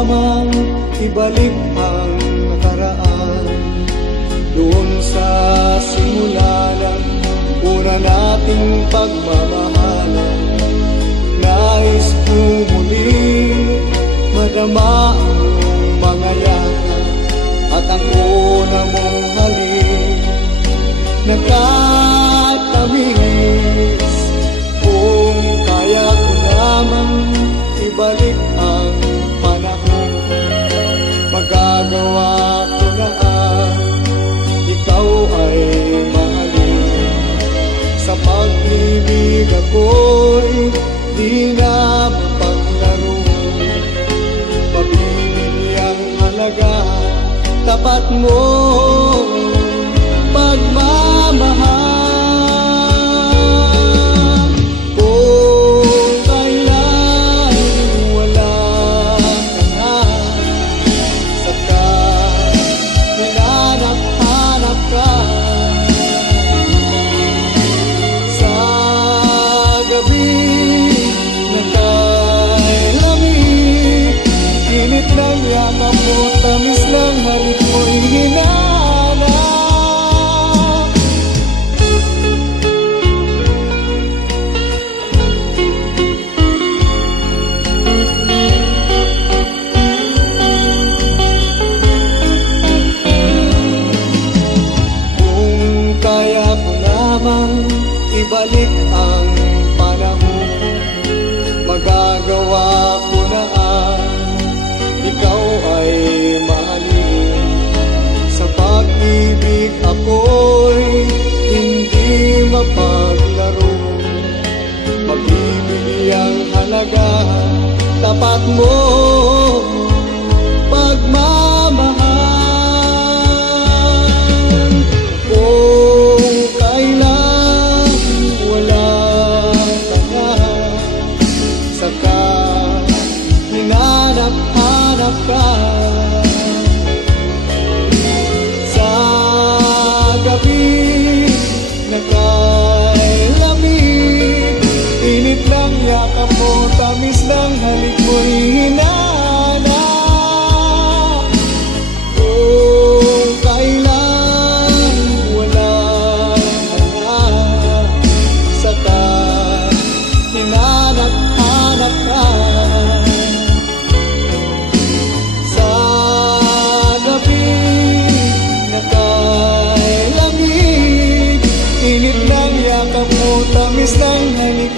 lamang ibalik ang nakaraan. Doon sa simula ng una nating pagmamahalan, nais ko muli madama ang mga yakap at ang una mong halik. Nakatamis kung kaya ko lamang ibalik ang panahon, magagawa ko na ikaw ay mahalin. Sa pag-ibig ako'y di na mapaglaro, pabibigyang halaga tapat mo pagmamahal. Kung kailan wala ka na, saka hinanap-hanap ka sa gabi na kay lamig, init ng yakap mo, tamis lang halik mo'y hinanap. Ibalik ang panahon, magagawa ko na ikaw ay mahalin. Sa pag-ibig ako'y hindi mapaglaro, pagbibigyan halaga tapat mo pagmamahal. Kung kailan hinanap-hanap ka sa gabi na kay lamig, init lang yakap mo, tamis lang halik mo'y hinanap. Kung kailan wala ka na, saka hinanap-hanap ka tamis lang halik